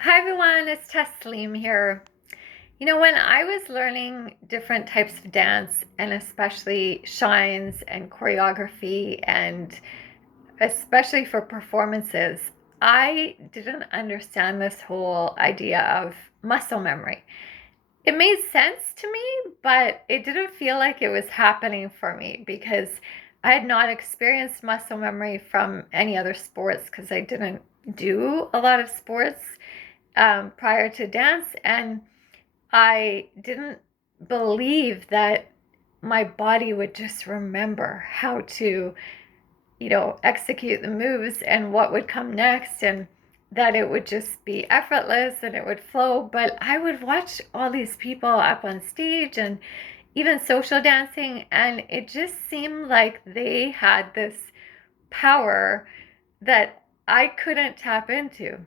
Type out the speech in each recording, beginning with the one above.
Hi everyone, it's Tasleem here. When I was learning different types of dance, and especially shines and choreography, and especially for performances, I didn't understand this whole idea of muscle memory. It made sense to me, but it didn't feel like it was happening for me because I had not experienced muscle memory from any other sports because I didn't do a lot of sports prior to dance, and I didn't believe that my body would just remember how to, execute the moves and what would come next, and that it would just be effortless and it would flow. But I would watch all these people up on stage and even social dancing, and it just seemed like they had this power that I couldn't tap into.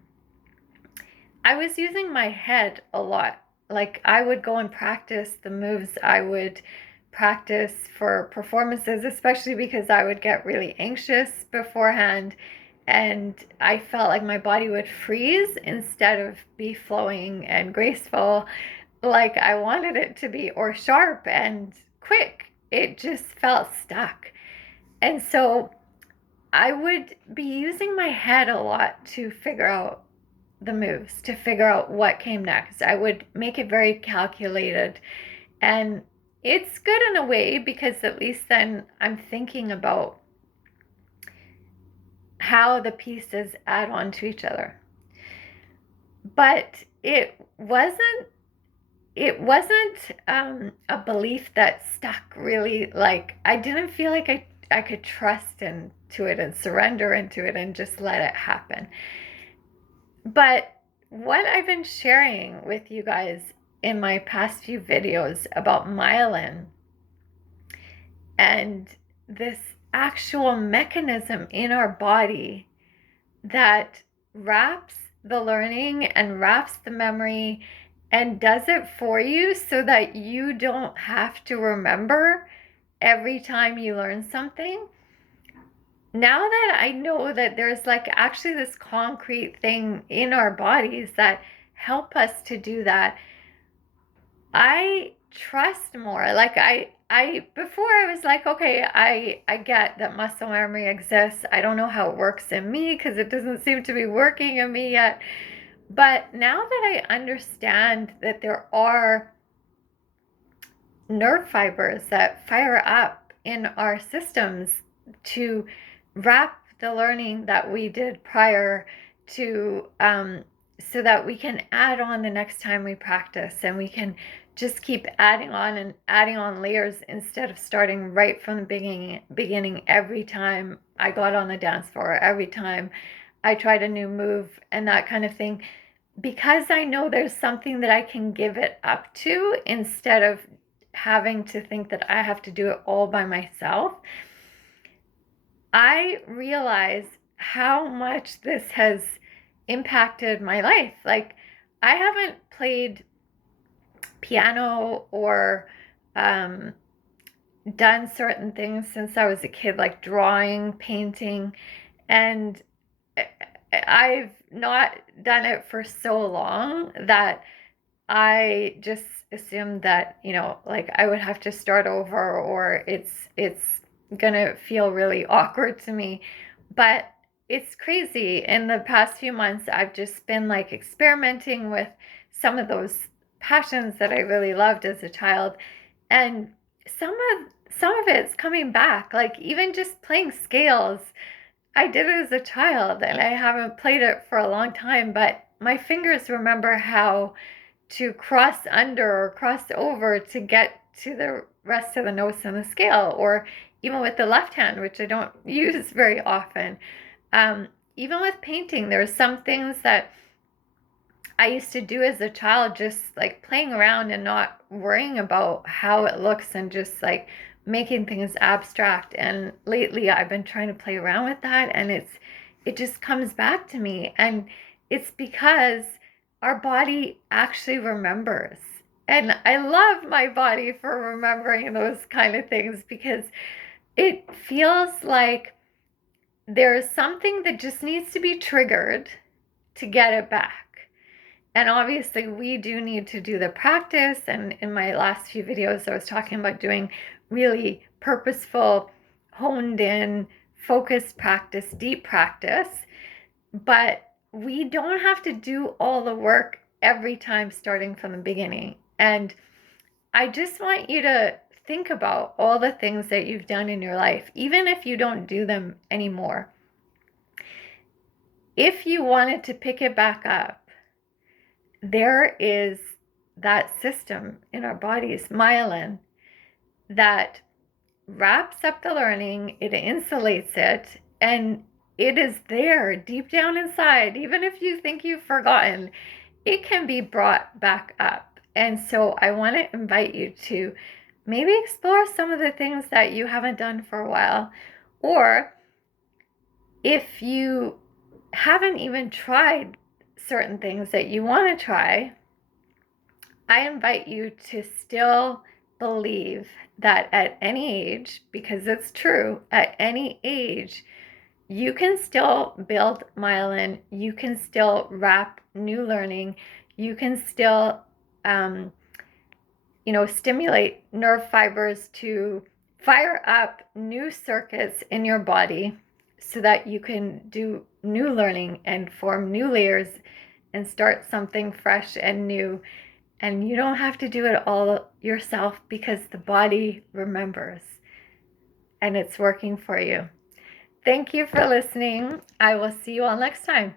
I was using my head a lot. Like I would go and practice the moves I would practice for performances, especially because I would get really anxious beforehand and I felt like my body would freeze instead of be flowing and graceful like I wanted it to be, or sharp and quick. It just felt stuck. And so I would be using my head a lot to figure out the moves, to figure out what came next. I would make it very calculated. And it's good in a way because at least then I'm thinking about how the pieces add on to each other. But it wasn't a belief that stuck really. Like I didn't feel like I could trust into it and surrender into it and just let it happen. But what I've been sharing with you guys in my past few videos about myelin and this actual mechanism in our body that wraps the learning and wraps the memory and does it for you so that you don't have to remember every time you learn something. Now that I know that there's like actually this concrete thing in our bodies that help us to do that, I trust more. Like I before I was like, okay, I get that muscle memory exists. I don't know how it works in me because it doesn't seem to be working in me yet. But now that I understand that there are nerve fibers that fire up in our systems to wrap the learning that we did prior to, so that we can add on the next time we practice, and we can just keep adding on and adding on layers instead of starting right from the beginning every time I got on the dance floor, every time I tried a new move and that kind of thing, because I know there's something that I can give it up to instead of having to think that I have to do it all by myself. I realize how much this has impacted my life. Like, I haven't played piano or um, done certain things since I was a kid, like drawing, painting, and I've not done it for so long that I just assumed that, like I would have to start over, or it's gonna feel really awkward to me. But it's crazy. In the past few months, I've just been like experimenting with some of those passions that I really loved as a child. And some of some of it's coming back. Like even just playing scales. I did it as a child and I haven't played it for a long time, but my fingers remember how to cross under or cross over to get to the rest of the notes on the scale, or even with the left hand, which I don't use very often. Um, Even with painting, there are some things that I used to do as a child, just like playing around and not worrying about how it looks and just like making things abstract. And lately I've been trying to play around with that, and it just comes back to me. And it's because our body actually remembers. And I love my body for remembering those kind of things because it feels like there's something that just needs to be triggered to get it back. And obviously, we do need to do the practice. And in my last few videos, I was talking about doing really purposeful, honed in, focused practice, deep practice. But we don't have to do all the work every time starting from the beginning. And I just want you to think about all the things that you've done in your life, even if you don't do them anymore. If you wanted to pick it back up, there is that system in our bodies, myelin, that wraps up the learning, it insulates it, and it is there deep down inside. Even if you think you've forgotten, it can be brought back up. And so I want to invite you to maybe explore some of the things that you haven't done for a while. Or if you haven't even tried certain things that you want to try, I invite you to still believe that at any age, because it's true, at any age, you can still build myelin, you can still wrap new learning, you can still, stimulate nerve fibers to fire up new circuits in your body so that you can do new learning and form new layers and start something fresh and new. And you don't have to do it all yourself because the body remembers and it's working for you. Thank you for listening. I will see you all next time.